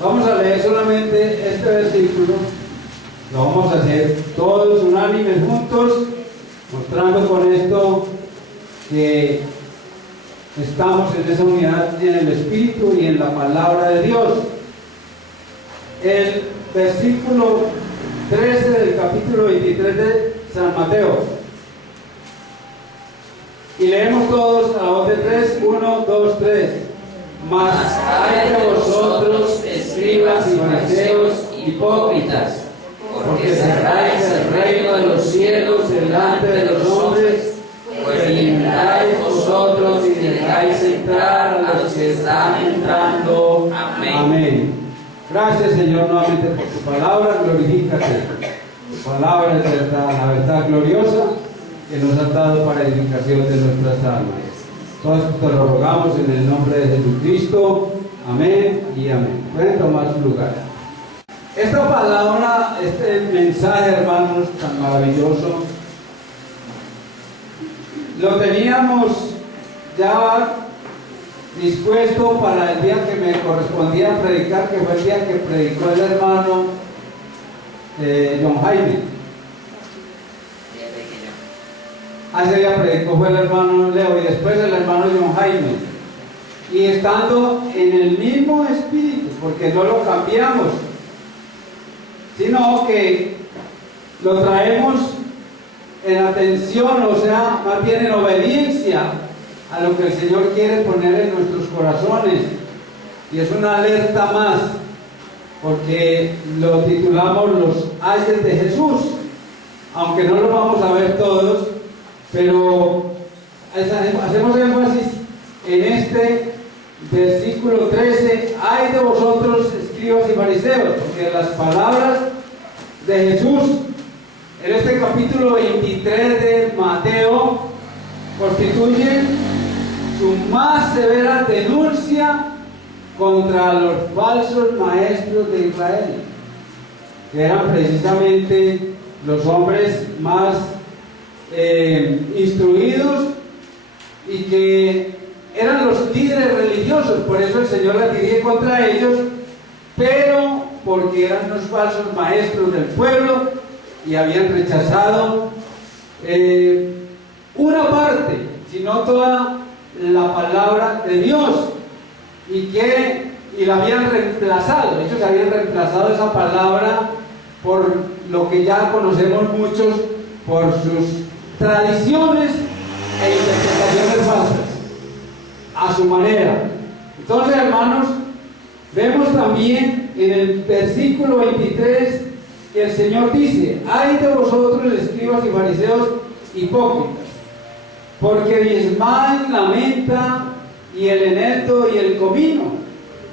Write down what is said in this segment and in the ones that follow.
Vamos a leer solamente este versículo, lo vamos a hacer todos unánimes juntos, mostrando con esto que estamos en esa unidad en el Espíritu y en la palabra de Dios. El versículo 13 del capítulo 23 de San Mateo. Y leemos todos a la voz de 3, 1, 2, 3. Mas hay de vosotros, escribas y fariseos, hipócritas, porque cerráis el reino de los cielos delante de los hombres, pues limitáis vosotros y dejáis entrar a los que están entrando. Amén. Amén. Gracias, Señor, nuevamente por tu palabra. Glorifícate. Tu palabra es verdad, la verdad gloriosa que nos has dado para edificación de nuestras almas. Todos te lo rogamos en el nombre de Jesucristo. Amén y amén. Pueden tomar su lugar. Esta palabra, este mensaje, hermanos, tan maravilloso, lo teníamos ya dispuesto para el día que me correspondía predicar, que fue el día que predicó el hermano John Jaime. Ese día predicó fue el hermano Leo y después el hermano John Jaime. Y estando en el mismo espíritu, porque no lo cambiamos, sino que lo traemos en atención, o sea, más bien en obediencia a lo que el Señor quiere poner en nuestros corazones. Y es una alerta más, porque lo titulamos Los ayes de Jesús, aunque no lo vamos a ver todos, pero hacemos énfasis en este versículo 13: ay de vosotros, escribas y fariseos, porque las palabras de Jesús en este capítulo 23 de Mateo constituyen su más severa denuncia contra los falsos maestros de Israel, que eran precisamente los hombres más instruidos y que eran los líderes religiosos. Por eso el Señor la dirige contra ellos, pero porque eran los falsos maestros del pueblo y habían rechazado una parte, sino toda la palabra de Dios, y la habían reemplazado. Ellos habían reemplazado esa palabra por lo que ya conocemos muchos, por sus tradiciones e interpretaciones falsas a su manera. Entonces, hermanos, vemos también en el versículo 23 que el Señor dice: ay de vosotros, escribas y fariseos hipócritas, porque diezmáis la menta y el eneldo y el comino,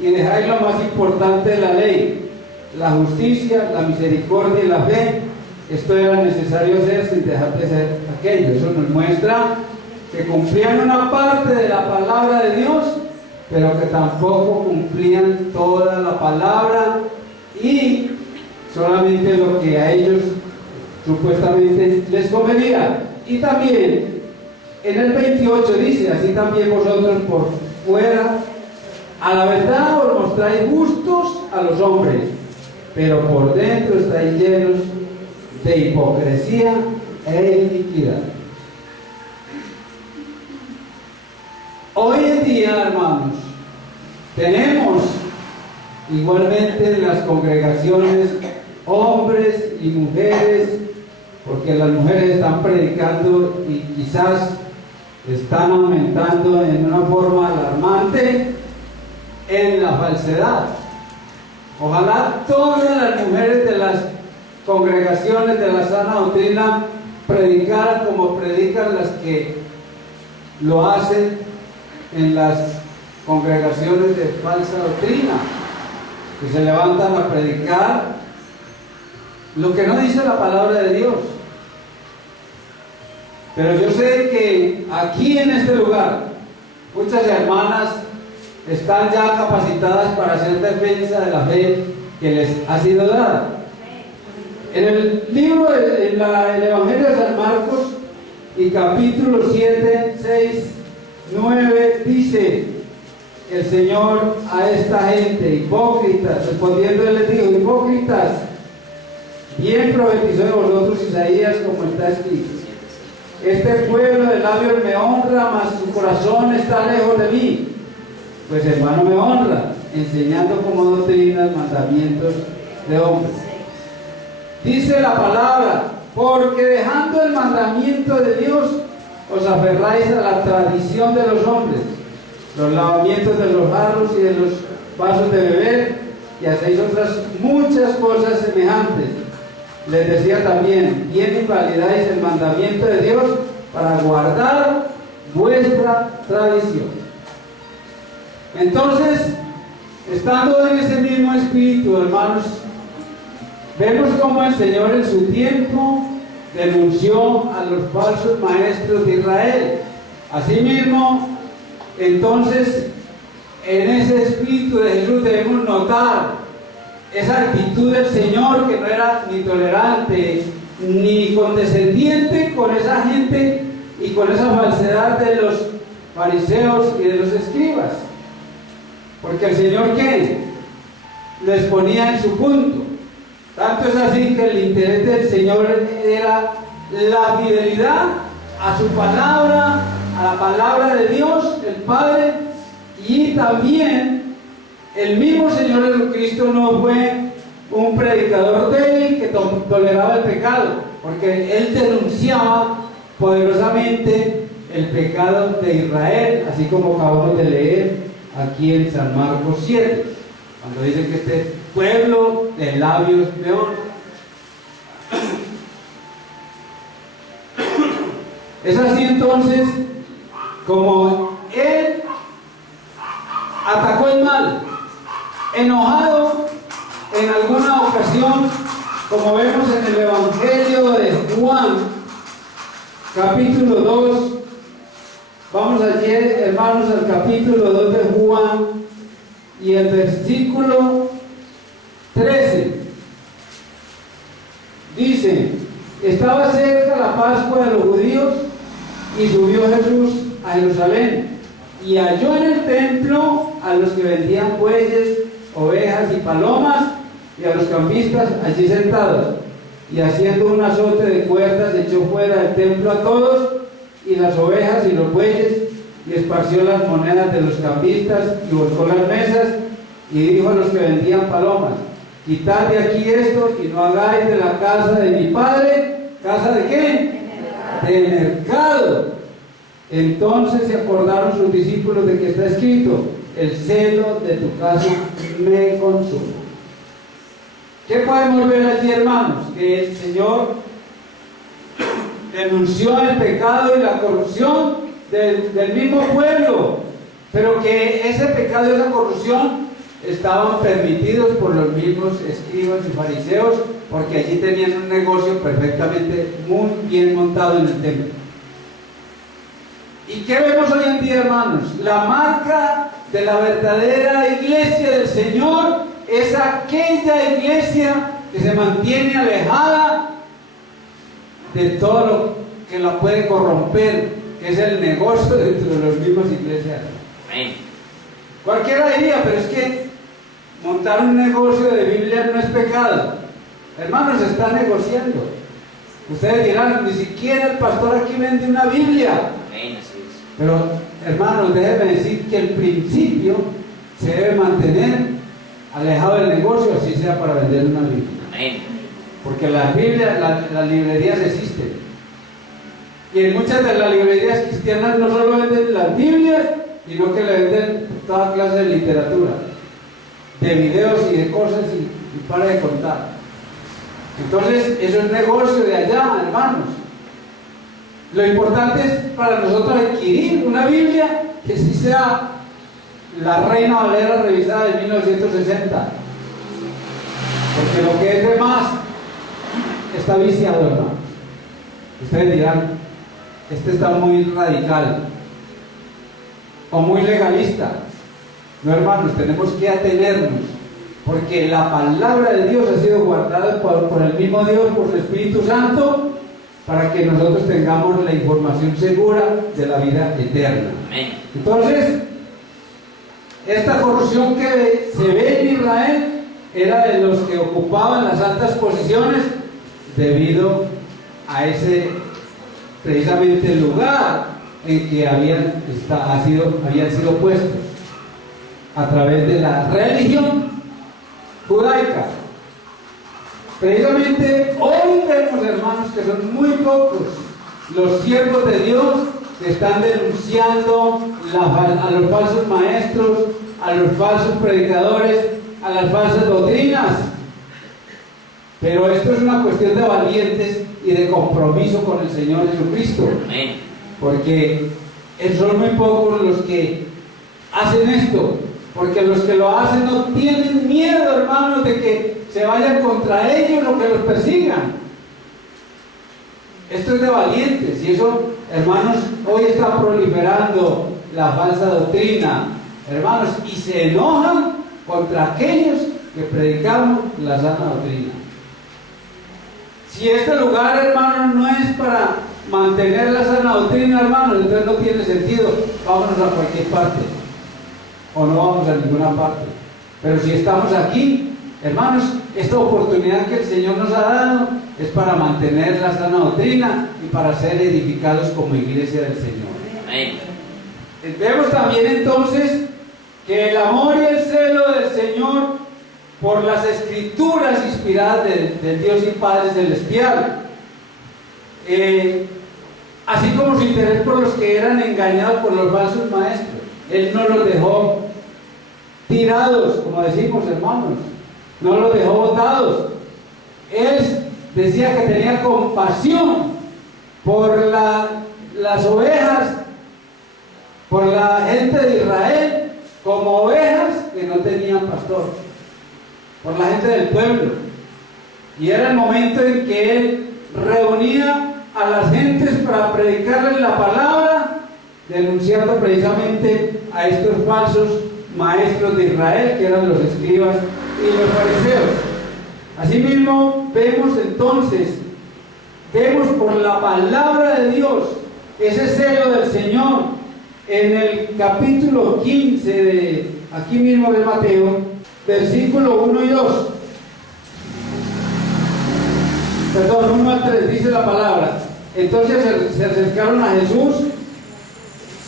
y dejáis lo más importante de la ley, la justicia, la misericordia y la fe. Esto era necesario hacer sin dejar de ser aquello. Eso nos muestra que cumplían una parte de la palabra de Dios, pero que tampoco cumplían toda la palabra y solamente lo que a ellos supuestamente les convenía. Y también en el 28 dice: así también vosotros por fuera a la verdad os mostráis justos a los hombres, pero por dentro estáis llenos de hipocresía e iniquidad. Hoy en día, hermanos, tenemos igualmente en las congregaciones hombres y mujeres, porque las mujeres están predicando y quizás están aumentando en una forma alarmante en la falsedad. Ojalá todas las mujeres de las congregaciones de la sana doctrina predicaran como predican las que lo hacen en las congregaciones de falsa doctrina, que se levantan a predicar lo que no dice la palabra de Dios. Pero yo sé que aquí en este lugar muchas hermanas están ya capacitadas para hacer defensa de la fe que les ha sido dada. En el libro, el Evangelio de San Marcos, y capítulo 7, 6, 9, dice el Señor a esta gente: hipócritas, respondiendo Él les dijo: hipócritas, bien profetizó de vosotros Isaías, como está escrito: este pueblo de labios me honra, mas su corazón está lejos de mí. Pues hermano, me honra, enseñando como doctrinas mandamientos de hombres. Dice la palabra: porque dejando el mandamiento de Dios, os aferráis a la tradición de los hombres, los lavamientos de los jarros y de los vasos de beber, y hacéis otras muchas cosas semejantes. Les decía también: bien invalidáis el mandamiento de Dios para guardar vuestra tradición. Entonces, estando en ese mismo espíritu, hermanos, vemos cómo el Señor en su tiempo denunció a los falsos maestros de Israel. Asimismo, entonces, en ese espíritu de Jesús debemos notar esa actitud del Señor, que no era ni tolerante ni condescendiente con esa gente y con esa falsedad de los fariseos y de los escribas. Porque el Señor, ¿qué? Les ponía en su punto. Tanto es así que el interés del Señor era la fidelidad a su palabra, a la palabra de Dios, el Padre, y también el mismo Señor Jesucristo no fue un predicador débil que toleraba el pecado, porque Él denunciaba poderosamente el pecado de Israel, así como acabamos de leer aquí en San Marcos 7, cuando dice que este pueblo de labios me honra. Es así entonces como Él atacó el mal, enojado en alguna ocasión, como vemos en el Evangelio de Juan, capítulo 2. Vamos ayer, hermanos, al capítulo 2 de Juan y el versículo 13. Dice: estaba cerca la Pascua de los judíos y subió Jesús a Jerusalén y halló en el templo a los que vendían bueyes, ovejas y palomas, y a los cambistas allí sentados, y haciendo un azote de cuerdas echó fuera del templo a todos, y las ovejas y los bueyes, y esparció las monedas de los cambistas, y volcó las mesas, y dijo a los que vendían palomas: quitad de aquí esto, y no hagáis de la casa de mi padre casa de ¿qué? De mercado. Entonces se acordaron sus discípulos de que está escrito: el celo de tu casa me consume. ¿Qué podemos ver allí, hermanos? Que el Señor denunció el pecado y la corrupción del mismo pueblo, pero que ese pecado y esa corrupción estaban permitidos por los mismos escribas y fariseos, porque allí tenían un negocio perfectamente muy bien montado en el templo. ¿Y qué vemos hoy en día, hermanos? La marca de la verdadera iglesia del Señor es aquella iglesia que se mantiene alejada de todo lo que la puede corromper, que es el negocio dentro de las mismas iglesias. Amén. Cualquiera diría, pero es que montar un negocio de Biblia no es pecado. Hermanos, se está negociando. Ustedes dirán, ni siquiera el pastor aquí vende una Biblia. Amén, así es. Pero, hermanos, déjenme decir que el principio se debe mantener alejado del negocio, así sea para vender una Biblia. Amén. Porque las Biblias, las librerías existen. Y en muchas de las librerías cristianas no solo venden las Biblias, sino que le venden toda clase de literatura, de videos y de cosas y para de contar. Entonces, eso es negocio de allá, hermanos. Lo importante es para nosotros adquirir una Biblia que sí sea la Reina Valera revisada de 1960. Porque lo que es de más está viciado, hermanos. Ustedes dirán, este está muy radical o muy legalista. No, hermanos, tenemos que atenernos, porque la palabra de Dios ha sido guardada por el mismo Dios, por el Espíritu Santo, para que nosotros tengamos la información segura de la vida eterna. Amén. Entonces, esta corrupción que se ve en Israel era de los que ocupaban las altas posiciones debido a ese precisamente lugar en que habían sido puestos a través de la religión judaica. Precisamente hoy vemos, hermanos, que son muy pocos los siervos de Dios que están denunciando a los falsos maestros, a los falsos predicadores, a las falsas doctrinas. Pero esto es una cuestión de valientes y de compromiso con el Señor Jesucristo. Amén. Porque son muy pocos los que hacen esto. Porque los que lo hacen no tienen miedo, hermanos, de que se vayan contra ellos o que los persigan. Esto es de valientes. Y eso, hermanos, hoy está proliferando la falsa doctrina, hermanos, y se enojan contra aquellos que predicamos la sana doctrina. Si este lugar, hermanos, no es para mantener la sana doctrina, hermanos, entonces no tiene sentido. Vámonos a cualquier parte, o no vamos a ninguna parte. Pero si estamos aquí, hermanos, esta oportunidad que el Señor nos ha dado es para mantener la sana doctrina y para ser edificados como iglesia del Señor. Amén. Vemos también entonces que el amor y el celo del Señor por las escrituras inspiradas del Dios y Padre Celestial, así como su interés por los que eran engañados por los falsos maestros, Él no los dejó tirados, como decimos, hermanos, no los dejó botados. Él decía que tenía compasión por las ovejas, por la gente de Israel, como ovejas que no tenían pastor, por la gente del pueblo. Y era el momento en que Él reunía a las gentes para predicarles la palabra, denunciando precisamente a estos falsos maestros de Israel, que eran los escribas y los fariseos. Asimismo, vemos por la palabra de Dios ese celo del Señor en el capítulo 15 de aquí mismo de Mateo, versículo 1 y 2. Perdón, 1 al 3 dice la palabra. Entonces se acercaron a Jesús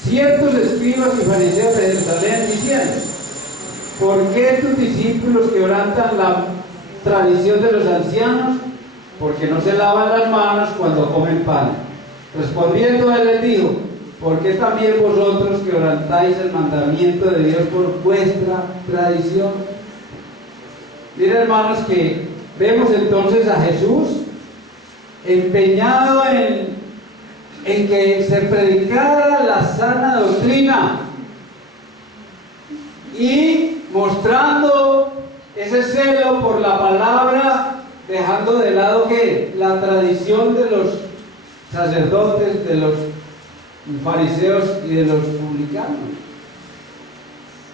ciertos escribas y fariseos de Jerusalén, diciendo: ¿por qué tus discípulos quebrantan la tradición de los ancianos? Porque no se lavan las manos cuando comen pan. Respondiendo él les dijo: ¿por qué también vosotros quebrantáis el mandamiento de Dios por vuestra tradición? Miren, hermanos, que vemos entonces a Jesús empeñado en que se predicara la sana doctrina y mostrando ese celo por la palabra, dejando de lado que la tradición de los sacerdotes, de los fariseos y de los publicanos.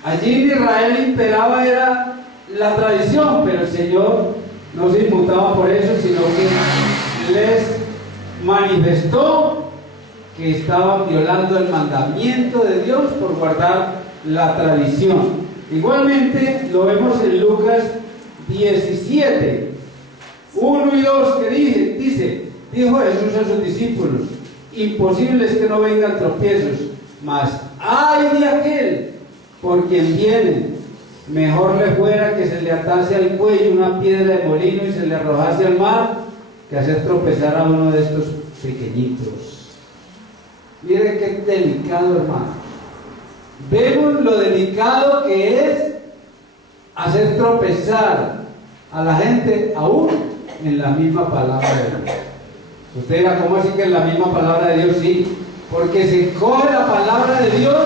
Allí en Israel imperaba era la tradición, pero el Señor no se inmutaba por eso, sino que les manifestó que estaban violando el mandamiento de Dios por guardar la tradición. Igualmente lo vemos en Lucas 17, 1 y 2, que dice, dijo Jesús a sus discípulos: imposible es que no vengan tropiezos, mas ay de aquel por quien vienen. Mejor le fuera que se le atase al cuello una piedra de molino y se le arrojase al mar, que hacer tropezar a uno de estos pequeñitos. Miren qué delicado, hermano. Vemos lo delicado que es hacer tropezar a la gente aún en la misma palabra de Dios. Usted dirá, ¿cómo así que en la misma palabra de Dios? Sí, porque se coge la palabra de Dios,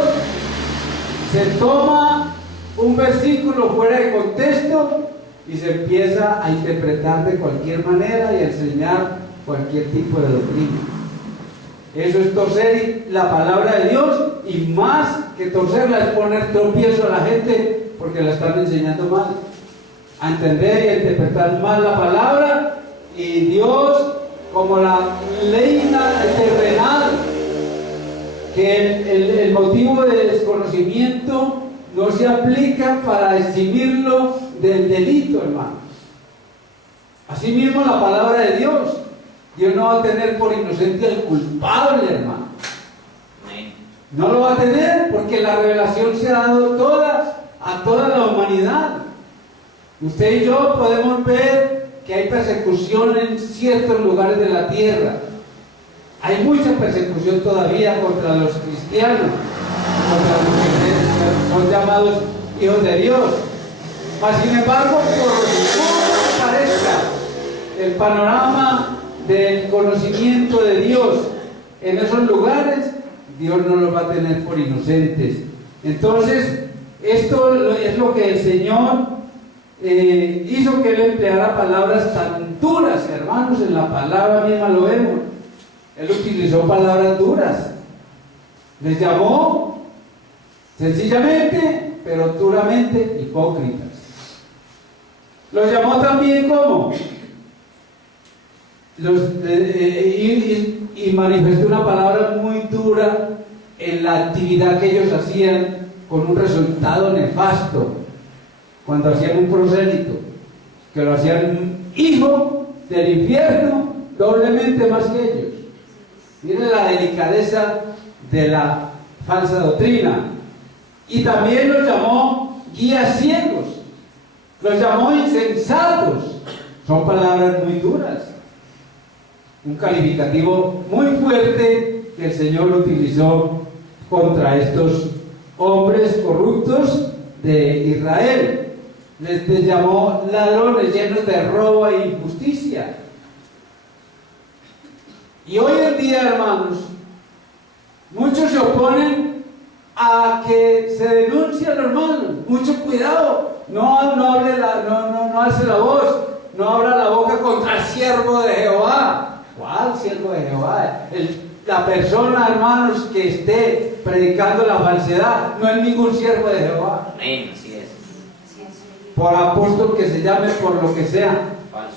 se toma un versículo fuera de contexto y se empieza a interpretar de cualquier manera y a enseñar cualquier tipo de doctrina. Eso es torcer la palabra de Dios, y más que torcerla es poner tropiezo a la gente porque la están enseñando mal, a entender y a interpretar mal la palabra, y Dios, como la ley terrenal, que el motivo de desconocimiento no se aplica para eximirlo del delito, hermano. Asimismo la palabra de Dios, Dios no va a tener por inocente al culpable, hermano. No lo va a tener, porque la revelación se ha dado a toda la humanidad. Usted y yo podemos ver que hay persecución en ciertos lugares de la tierra. Hay mucha persecución todavía contra los cristianos, contra los que son llamados hijos de Dios. Mas sin embargo, por como parezca el panorama del conocimiento de Dios en esos lugares, Dios no los va a tener por inocentes. Entonces, esto es lo que el Señor hizo, que Él empleara palabras tan duras, hermanos. En la palabra misma lo vemos. Él utilizó palabras duras. Les llamó sencillamente, pero duramente, hipócritas. Los llamó también como y manifestó una palabra muy dura en la actividad que ellos hacían, con un resultado nefasto, cuando hacían un prosélito, que lo hacían hijo del infierno doblemente más que ellos. Miren la delicadeza de la falsa doctrina. Y también los llamó guías ciegos, los llamó insensatos. Son palabras muy duras, un calificativo muy fuerte que el Señor utilizó contra estos hombres corruptos de Israel. Les llamó ladrones, llenos de robo e injusticia. Y hoy en día, hermanos, muchos se oponen a que se denuncie a los malos. Mucho cuidado, no alce la voz, no abra la boca contra el siervo de Jehová. ¿Cuál siervo de Jehová? La persona, hermanos, que esté predicando la falsedad no es ningún siervo de Jehová. Amén, así es. Por apóstol que se llame, por lo que sea.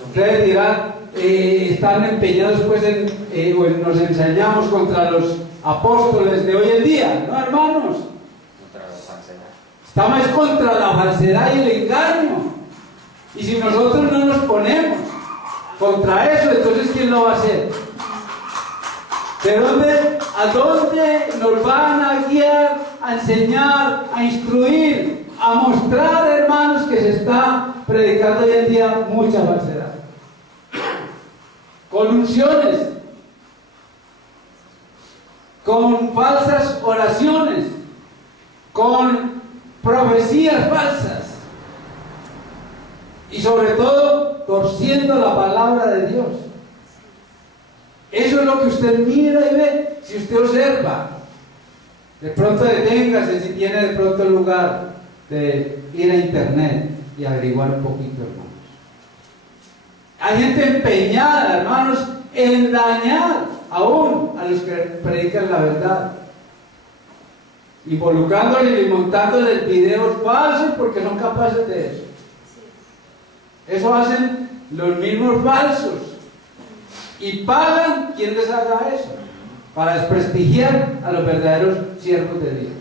Ustedes dirán, están empeñados pues en nos ensañamos contra los apóstoles de hoy en día. No, hermanos. Contra la falsedad. Estamos contra la falsedad y el engaño. Y si nosotros no nos ponemos contra eso, entonces ¿quién lo va a hacer? ¿A dónde nos van a guiar, a enseñar, a instruir, a mostrar, hermanos, que se está predicando hoy en día mucha falsedad? Con unciones, con falsas oraciones, con profecías falsas, y sobre todo torciendo la palabra de Dios. Eso es lo que usted mira y ve. Si usted observa, de pronto deténgase, si tiene de pronto el lugar de ir a internet y averiguar un poquito, hermanos. Hay gente empeñada, hermanos, en dañar aún a los que predican la verdad. involucrándole y montándole videos falsos porque son capaces de eso. Eso hacen los mismos falsos y pagan quien les haga eso para desprestigiar a los verdaderos siervos de Dios.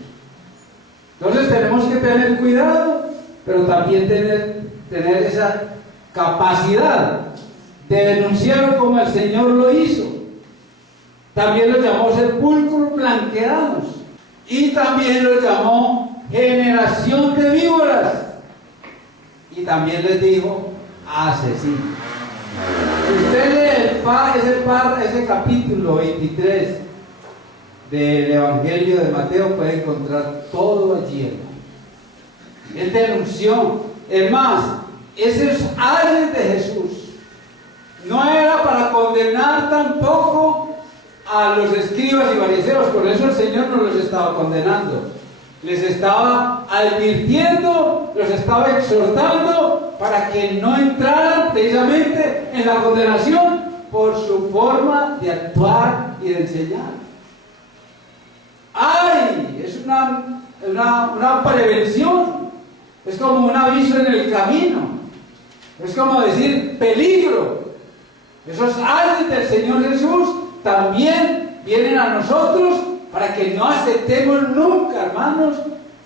Entonces tenemos que tener cuidado, pero también tener esa capacidad de denunciar como el Señor lo hizo. También los llamó sepulcros blanqueados y también los llamó generación de víboras y también les dijo asesinos. Si usted lee ese capítulo 23 del Evangelio de Mateo, puede encontrar todo allí, hermano. Él denunció. Es más, esos ayes de Jesús no era para condenar tampoco a los escribas y fariseos. Por eso el Señor no los estaba condenando. Les estaba advirtiendo, los estaba exhortando para que no entraran precisamente en la condenación por su forma de actuar y de enseñar. ¡Ay! Es una prevención. Es como un aviso en el camino. Es como decir peligro. Esos ayes del Señor Jesús también vienen a nosotros para que no aceptemos nunca, hermanos,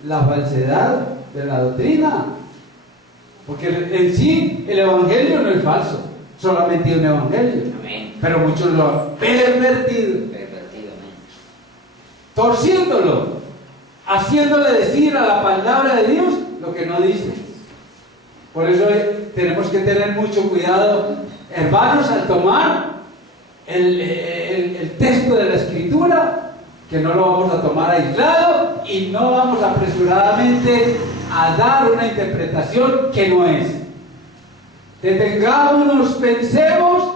la falsedad de la doctrina. Porque en sí el Evangelio no es falso, solamente un Evangelio. Amén. Pero muchos lo han pervertido. Torciéndolo, haciéndole decir a la palabra de Dios lo que no dice. Por eso tenemos que tener mucho cuidado, hermanos, al tomar el texto de la Escritura, que no lo vamos a tomar aislado y no vamos apresuradamente a dar una interpretación que no es. Detengámonos, pensemos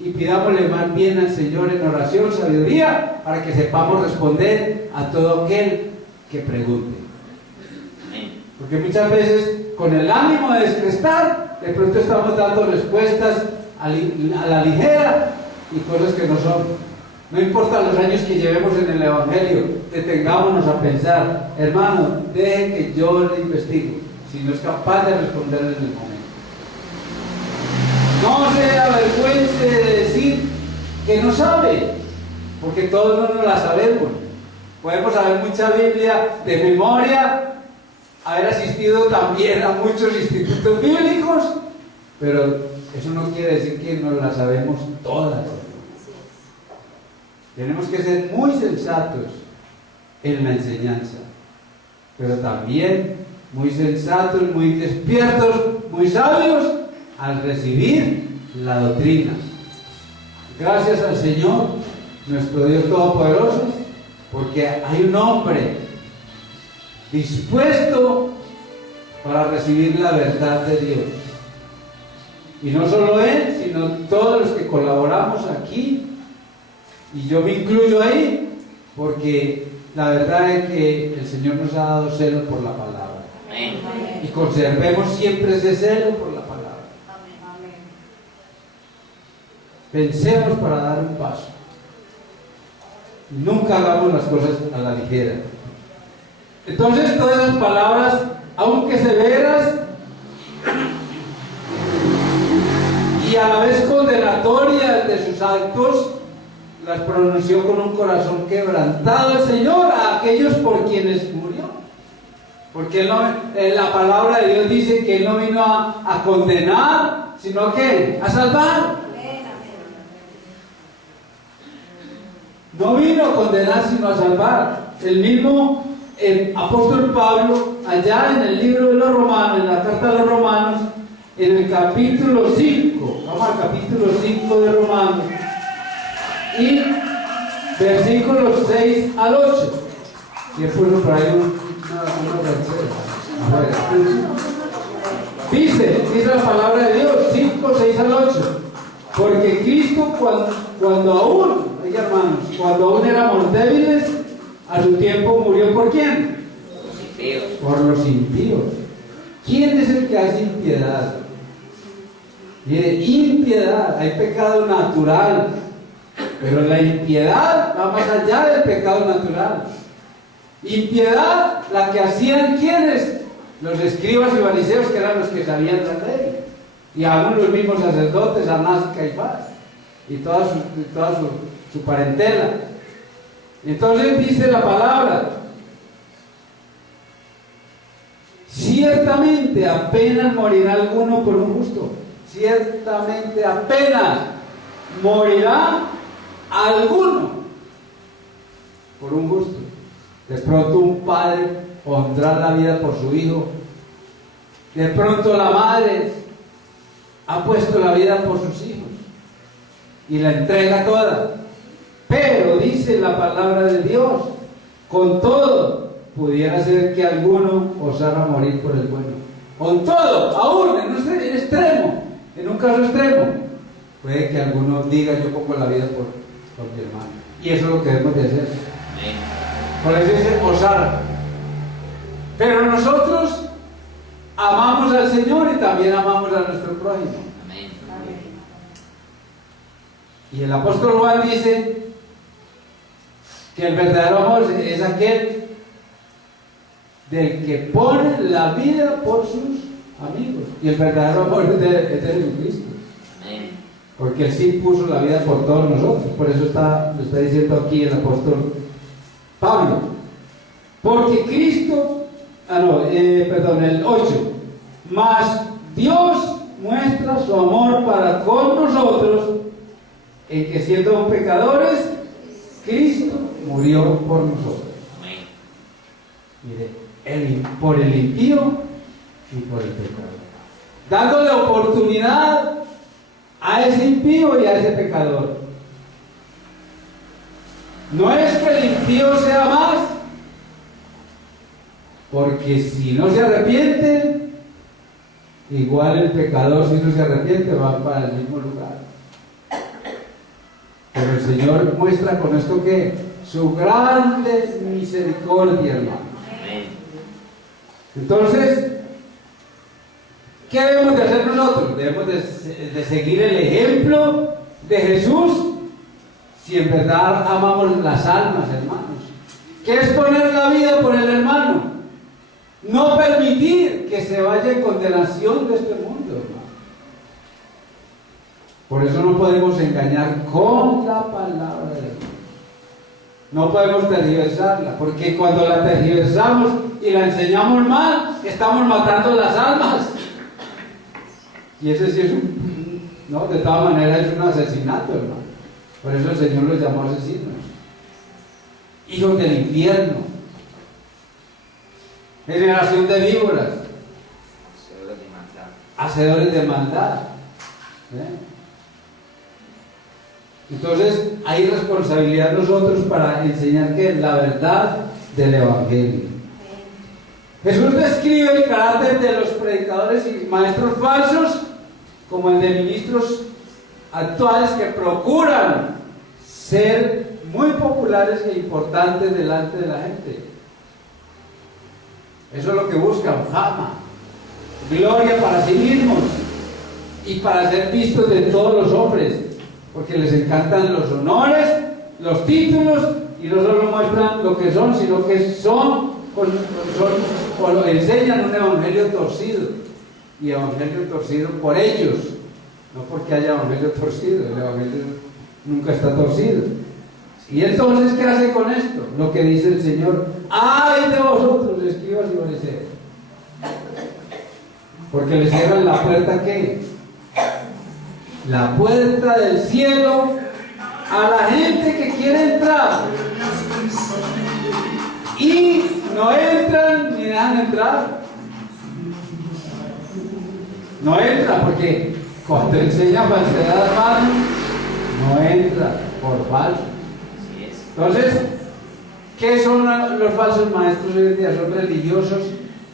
y pidámosle más bien al Señor en oración sabiduría para que sepamos responder a todo aquel que pregunte. Porque muchas veces con el ánimo de descrestar, de pronto estamos dando respuestas a la ligera y cosas que no son. No importa los años que llevemos en el Evangelio, detengámonos a pensar, hermano, deje que yo le investigue, si no es capaz de responderle en el momento. No se avergüence de decir que no sabe, porque todos no la sabemos. Podemos saber mucha Biblia de memoria, haber asistido también a muchos institutos bíblicos, pero eso no quiere decir que no la sabemos todas. Tenemos que ser muy sensatos en la enseñanza, pero también muy sensatos, muy despiertos, muy sabios al recibir la doctrina. Gracias al Señor, nuestro Dios Todopoderoso, porque hay un hombre dispuesto para recibir la verdad de Dios. Y no solo él, sino todos los que colaboramos aquí. Y yo me incluyo ahí, porque la verdad es que el Señor nos ha dado celo por la palabra. Amén. Y conservemos siempre ese celo por la palabra. Amén. Pensemos para dar un paso. Nunca hagamos las cosas a la ligera. Entonces, todas esas palabras, aunque severas y a la vez condenatorias de sus actos, las pronunció con un corazón quebrantado el Señor a aquellos por quienes murió. Porque la palabra de Dios dice que Él no vino a condenar, sino que a salvar. No vino a condenar, sino a salvar. El mismo apóstol Pablo, allá en el libro de los Romanos, en la carta de los Romanos, en el capítulo 5, vamos al capítulo 5 de Romanos, y versículos 6 al 8. Y después por ahí dice la palabra de Dios, 5, 6 al 8. Porque Cristo cuando aún, hermanos, cuando aún éramos débiles, a su tiempo murió ¿por quién? Por los impíos. ¿Quién es el que hace impiedad? Mire, impiedad, hay pecado natural, pero la impiedad va más allá del pecado natural. Impiedad, la que hacían quienes, los escribas y fariseos, que eran los que sabían la ley, y aún los mismos sacerdotes, Anás y Caifás, y toda su parentela. Entonces dice la palabra: ciertamente apenas morirá alguno por un justo. Ciertamente apenas morirá alguno por un justo. De pronto un padre pondrá la vida por su hijo. De pronto la madre ha puesto la vida por sus hijos y la entrega toda. Pero dice la palabra de Dios: con todo pudiera ser que alguno osara morir por el bueno. Con todo, aún en un extremo, en un caso extremo, puede que alguno diga: yo pongo la vida por mi hermano. Y eso es lo que debemos de hacer. Por eso dice osar. Pero nosotros amamos al Señor y también amamos a nuestro prójimo. Amén. Y el apóstol Juan dice que el verdadero amor es aquel del que pone la vida por sus amigos. Y el verdadero amor es de Jesucristo. Amén. Porque Él sí puso la vida por todos nosotros. Por eso lo está diciendo aquí el apóstol Pablo. Porque Cristo, el 8. Mas Dios muestra su amor para con nosotros en que, siendo pecadores, Cristo murió por nosotros. Amén. Mire, por el impío y por el pecador, dándole oportunidad a ese impío y a ese pecador. No es que el impío sea más, porque si no se arrepiente, igual el pecador, si no se arrepiente, va para el mismo lugar. Pero el Señor muestra con esto que su grande misericordia, hermano. Entonces, ¿qué debemos de hacer nosotros? Debemos de seguir el ejemplo de Jesús, si en verdad amamos las almas, hermanos. ¿Qué es poner la vida por el hermano? No permitir que se vaya en condenación de este mundo, hermano. Por eso no podemos engañar con la palabra de Dios. No podemos tergiversarla, porque cuando la tergiversamos y la enseñamos mal, estamos matando las almas. Y ese sí es no, de todas maneras es un asesinato, hermano. Por eso el Señor los llamó asesinos, hijos del infierno, generación de víboras, hacedores de maldad. Entonces hay responsabilidad nosotros para enseñar que la verdad del Evangelio. Jesús describe el carácter de los predicadores y maestros falsos como el de ministros actuales que procuran ser muy populares e importantes delante de la gente. Eso es lo que buscan: fama, gloria para sí mismos y para ser vistos de todos los hombres, porque les encantan los honores, los títulos, y no solo muestran lo que son, sino que enseñan un evangelio torcido, y evangelio torcido por ellos, no porque haya evangelio torcido. El evangelio nunca está torcido. Y entonces, ¿qué hace con esto? Lo que dice el Señor: ¡ay de vosotros, escribas y fariseos! Porque le cierran la puerta, ¿qué? La puerta del cielo a la gente que quiere entrar, y no entran ni dejan entrar. No entra porque cuando enseña falsedad, hermano, no entra por falso. Entonces, ¿qué son los falsos maestros hoy en día? Son religiosos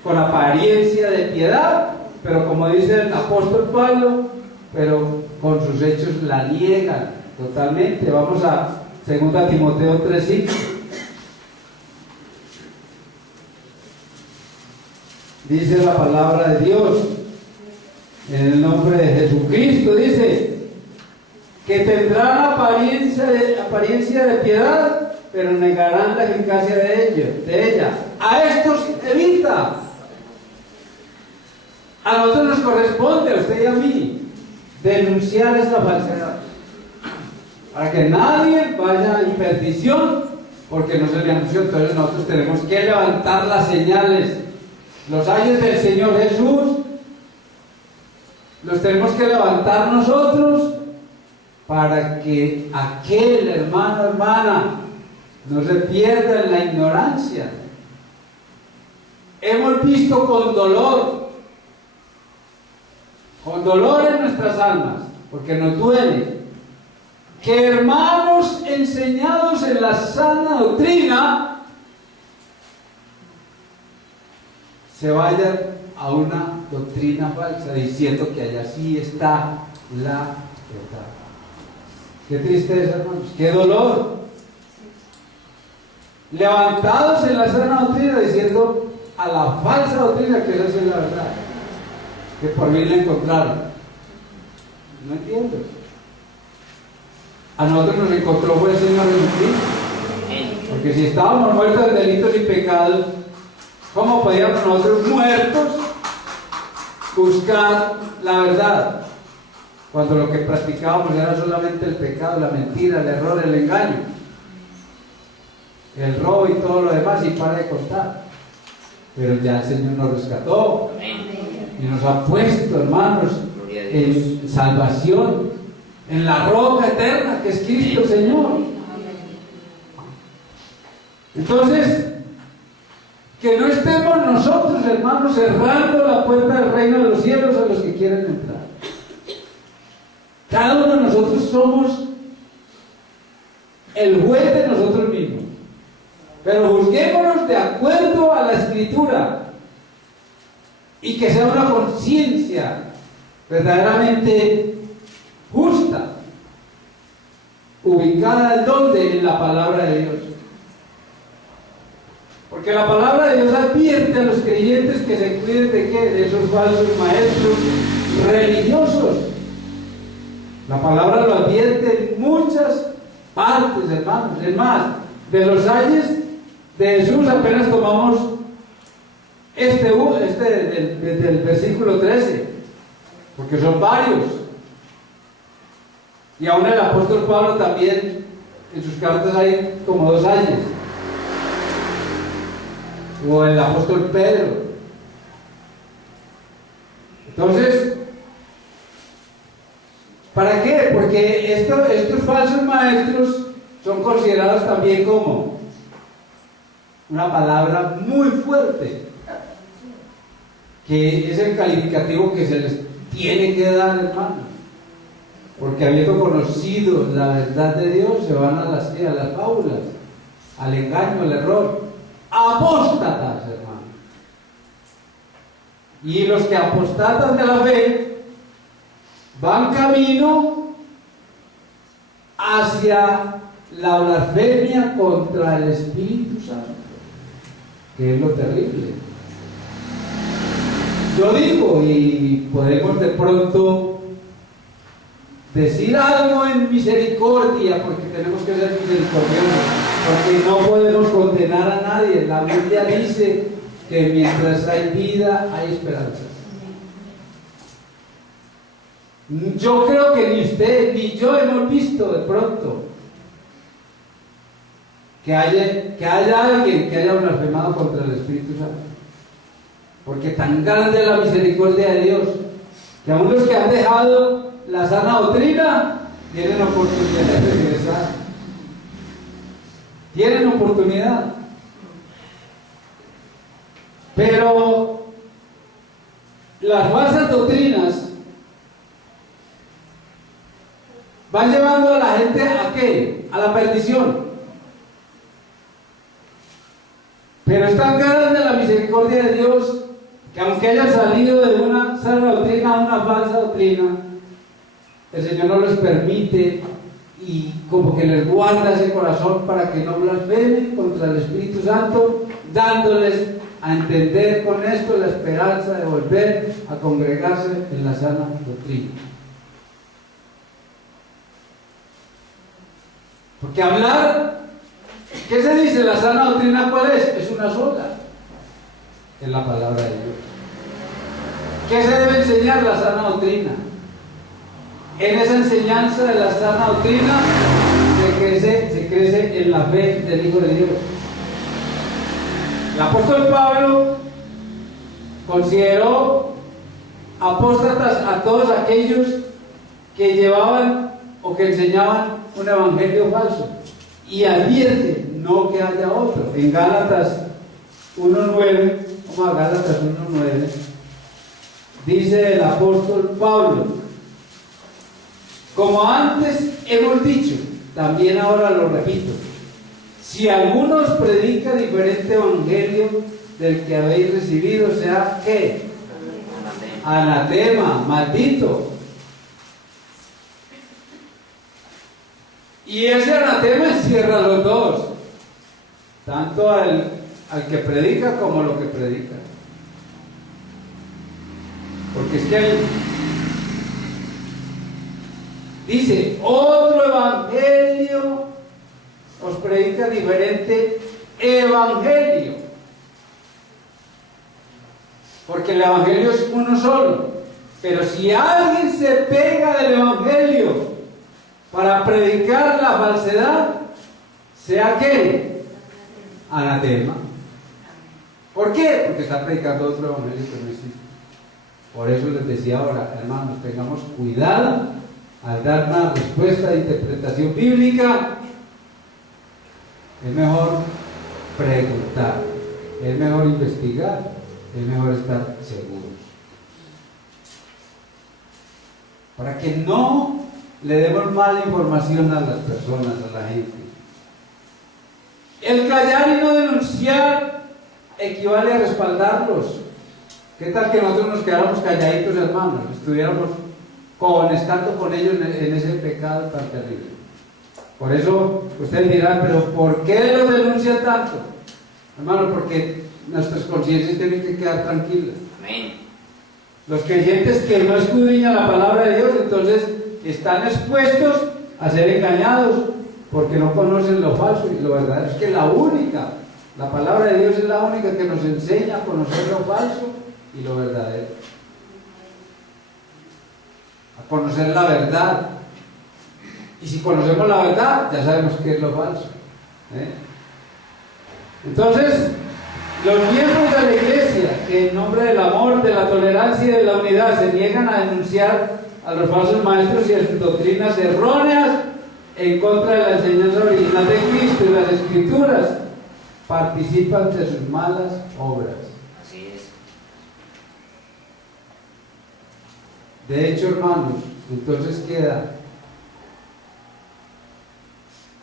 con apariencia de piedad, pero como dice el apóstol Pablo, pero con sus hechos la niegan totalmente. Vamos a 2 Timoteo 3:5. Dice la palabra de Dios, en el nombre de Jesucristo, dice que tendrán apariencia de piedad, pero negarán la eficacia de ella. A estos evita. A nosotros nos corresponde, a usted y a mí, denunciar esta falsedad, para que nadie vaya en perdición porque no se le anunció. Entonces nosotros tenemos que levantar las señales, los ayes del Señor Jesús, los tenemos que levantar nosotros para que aquel hermano, hermana, no se pierda en la ignorancia. Hemos visto con dolor en nuestras almas, porque nos duele, que hermanos enseñados en la sana doctrina se vayan a una doctrina falsa diciendo que allá sí está la verdad. Qué tristeza, hermanos, qué dolor. Levantados en la sana doctrina diciendo a la falsa doctrina que esa es la verdad, que por mí la encontraron. No entiendo. A nosotros nos encontró fue el Señor Jesucristo, porque si estábamos muertos en delitos y pecados, ¿cómo podíamos nosotros muertos buscar la verdad? Cuando lo que practicábamos era solamente el pecado, la mentira, el error, el engaño, el robo y todo lo demás, y para de contar. Pero ya el Señor nos rescató y nos ha puesto, hermanos, en salvación, en la roca eterna que es Cristo el Señor. Entonces, que no estemos nosotros, hermanos, cerrando la puerta del reino de los cielos a los que quieren entrar. Cada uno de nosotros somos el juez de nosotros mismos, pero juzguémonos de acuerdo a la Escritura, y que sea una conciencia verdaderamente justa, ubicada en donde, en la palabra de Dios. Porque la palabra de Dios advierte a los creyentes que se cuiden de qué, de esos falsos maestros religiosos. La palabra lo advierte en muchas partes, hermanos. Es más, de los ayes de Jesús apenas tomamos desde el versículo 13, porque son varios. Y aún el apóstol Pablo también, en sus cartas hay como 2 ayes. O el apóstol Pedro. Entonces, ¿para qué? Porque estos falsos maestros son considerados también como una palabra muy fuerte, que es el calificativo que se les tiene que dar, hermanos, porque habiendo conocido la verdad de Dios, se van a las fábulas, al engaño, al error. Apóstatas, hermano. Y los que apostatan de la fe van camino hacia la blasfemia contra el Espíritu Santo, que es lo terrible. Yo digo, y podemos de pronto decir algo en misericordia, porque tenemos que ser misericordiosos, porque no podemos condenar a nadie. La Biblia dice que mientras hay vida hay esperanza. Yo creo que ni usted ni yo hemos visto de pronto que haya alguien que haya blasfemado contra el Espíritu Santo, porque tan grande es la misericordia de Dios, que aún los que han dejado la sana doctrina tienen oportunidad de regresar. Tienen oportunidad. Pero las falsas doctrinas van llevando a la gente ¿a qué? A la perdición. Pero es tan grande la misericordia de Dios que aunque hayan salido de una sana doctrina a una falsa doctrina, el Señor no les permite y como que les guarda ese corazón para que no blasfemen contra el Espíritu Santo, dándoles a entender con esto la esperanza de volver a congregarse en la sana doctrina. Porque hablar ¿Qué se dice? ¿La sana doctrina cuál es? Es una sola. Es la palabra de Dios. ¿Qué se debe enseñar la sana doctrina? En esa enseñanza de la sana doctrina se crece en la fe del Hijo de Dios. El apóstol Pablo consideró apóstatas a todos aquellos que llevaban o que enseñaban un evangelio falso, y advierte no que haya otro. En Gálatas 1:9, vamos a Gálatas 1:9, dice el apóstol Pablo: como antes hemos dicho, también ahora lo repito, si alguno os predica diferente evangelio del que habéis recibido, sea ¿qué? Anatema, maldito. Y ese anatema encierra a los dos, tanto al que predica como lo que predica. Porque es que dice, otro evangelio os predica diferente evangelio. Porque el evangelio es uno solo. Pero si alguien se pega del evangelio para predicar la falsedad, ¿sea qué? Anatema. ¿Por qué? Porque está predicando otro evangelio que no existe. Por eso les decía ahora, hermanos, tengamos cuidado al dar una respuesta de interpretación bíblica. Es mejor preguntar, es mejor investigar, es mejor estar seguros. Para que no le demos mala información a las personas, a la gente. El callar y no denunciar equivale a respaldarlos. ¿Qué tal que nosotros nos quedáramos calladitos, hermanos? Estuviéramos estando con ellos en ese pecado tan terrible. Por eso ustedes dirán, pero ¿por qué los denuncian tanto? Hermano, porque nuestras conciencias tienen que quedar tranquilas. Amén. Los creyentes que no escudriñan la palabra de Dios, entonces están expuestos a ser engañados, porque no conocen lo falso y lo verdadero. Es que la palabra de Dios es la única que nos enseña a conocer lo falso y lo verdadero, a conocer la verdad. Y si conocemos la verdad, ya sabemos qué es lo falso. Entonces, los miembros de la iglesia que en nombre del amor, de la tolerancia y de la unidad se niegan a denunciar a los falsos maestros y a sus doctrinas erróneas en contra de la enseñanza original de Cristo y las Escrituras, participan de sus malas obras. Así es. De hecho, hermanos, entonces queda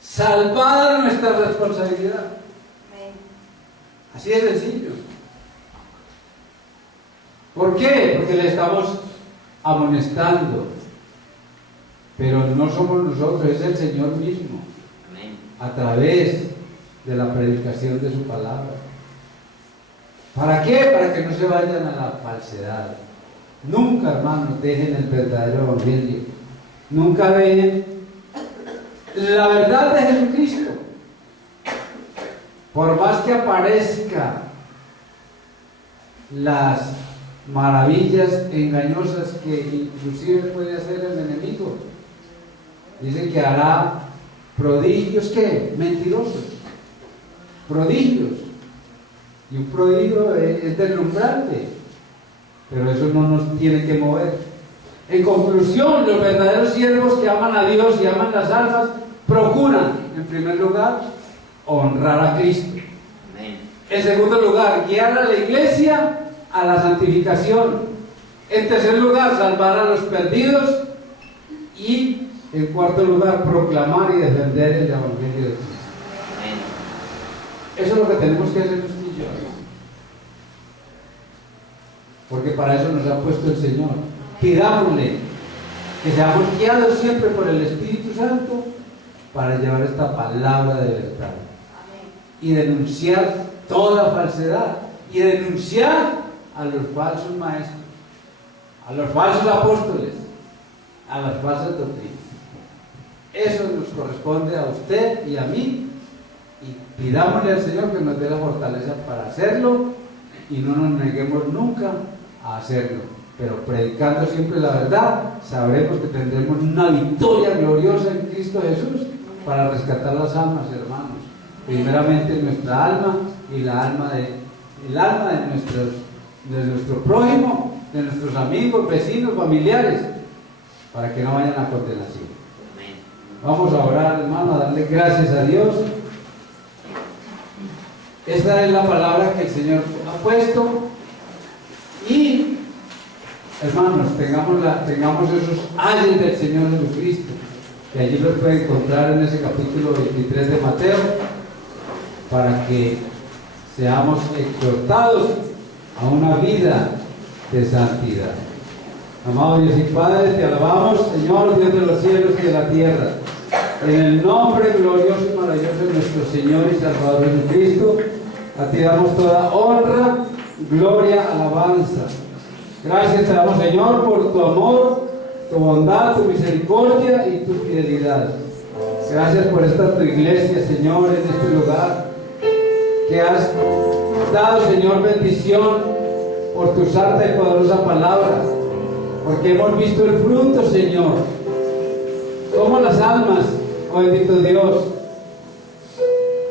salvada nuestra responsabilidad. Así de sencillo. ¿Por qué? Porque le estamos amonestando. Pero no somos nosotros, es el Señor mismo. Amén. A través de la predicación de su palabra. ¿Para qué? Para que no se vayan a la falsedad. Nunca, hermanos, dejen el verdadero evangelio. Nunca dejen la verdad de Jesucristo. Por más que aparezcan las maravillas engañosas que inclusive puede hacer el enemigo, dice que hará prodigios, ¿qué? Mentirosos. Prodigios. Y un prodigio es deslumbrante, pero eso no nos tiene que mover. En conclusión, los verdaderos siervos que aman a Dios y aman las almas procuran, en primer lugar, honrar a Cristo. Amén. En segundo lugar, guiar a la iglesia a la santificación. En tercer lugar, salvar a los perdidos. Y en cuarto lugar, proclamar y defender el evangelio de Cristo. Amén. Eso es lo que tenemos que hacer usted y yo. Porque para eso nos ha puesto el Señor. Pidámosle que seamos guiados siempre por el Espíritu Santo para llevar esta palabra de verdad. Y denunciar toda falsedad. Y denunciar a los falsos maestros, a los falsos apóstoles, a las falsas doctrinas. Eso nos corresponde a usted y a mí Y pidámosle al Señor que nos dé la fortaleza para hacerlo y no nos neguemos nunca a hacerlo. Pero predicando siempre la verdad, sabremos que tendremos una victoria gloriosa en Cristo Jesús para rescatar las almas, hermanos. Primeramente nuestra alma y el alma de nuestro prójimo, de nuestros amigos, vecinos, familiares, para que no vayan a condenación. Vamos a orar, hermano, a darle gracias a Dios. Esta es la palabra que el Señor ha puesto. Y, hermanos, tengamos esos ayes del Señor Jesucristo, que allí los pueden encontrar en ese capítulo 23 de Mateo, para que seamos exhortados a una vida de santidad. Amado Dios y Padre, te alabamos, Señor, Dios de los cielos y de la tierra. En el nombre glorioso y maravilloso de nuestro Señor y Salvador Jesucristo, a ti damos toda honra, gloria, alabanza. Gracias te damos, Señor, por tu amor, tu bondad, tu misericordia y tu fidelidad. Gracias por esta tu iglesia, Señor, en este lugar, que has dado, Señor, bendición por tu santa y poderosa palabra, porque hemos visto el fruto, Señor, como las almas, oh bendito Dios,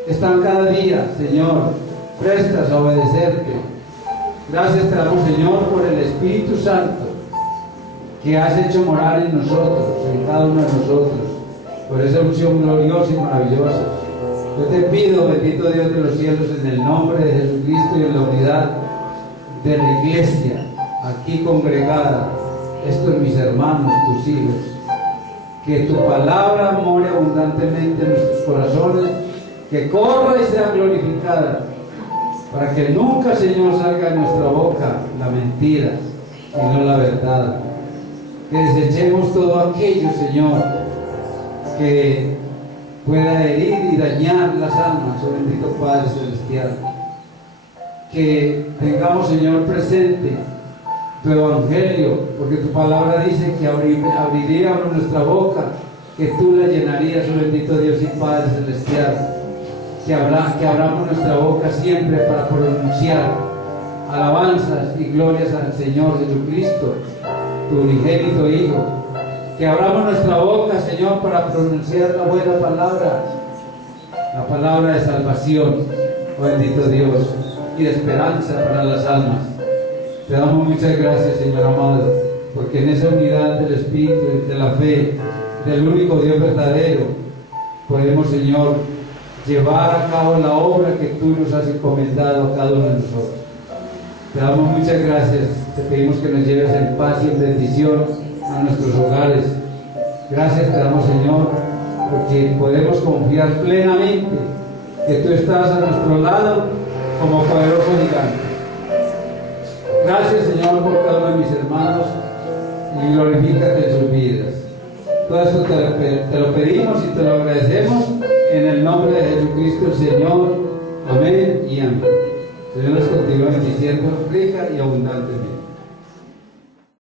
están cada día, Señor, prestas a obedecerte. Gracias te damos, Señor, por el Espíritu Santo que has hecho morar en nosotros, en cada uno de nosotros, por esa unción gloriosa y maravillosa. Yo te pido, bendito Dios de los cielos, en el nombre de Jesucristo y en la unidad de la iglesia aquí congregada, estos mis hermanos, tus hijos, que tu palabra more abundantemente en nuestros corazones, que corra y sea glorificada, para que nunca, Señor, salga de nuestra boca la mentira, sino la verdad. Que desechemos todo aquello, Señor, que pueda herir y dañar las almas, oh bendito Padre Celestial. Que tengamos, Señor, presente tu Evangelio, porque tu palabra dice que abriríamos nuestra boca, que tú la llenarías, oh bendito Dios y Padre Celestial. Que abramos nuestra boca siempre para pronunciar alabanzas y glorias al Señor Jesucristo, tu unigénito Hijo. Que abramos nuestra boca, Señor, para pronunciar la buena palabra, la palabra de salvación, oh bendito Dios, y de esperanza para las almas. Te damos muchas gracias, Señor amado, porque en esa unidad del Espíritu, de la fe, del único Dios verdadero, podemos, Señor, llevar a cabo la obra que tú nos has encomendado a cada uno de nosotros. Te damos muchas gracias, te pedimos que nos lleves en paz y en bendición a nuestros hogares. Gracias te damos, Señor, porque podemos confiar plenamente que tú estás a nuestro lado como poderoso gigante. Gracias, Señor, por cada uno de mis hermanos, y glorifícate en sus vidas. Todo esto te lo pedimos y te lo agradecemos en el nombre de Jesucristo el Señor. Amén y amén. Señor les continúa bendiciendo rica y abundantemente.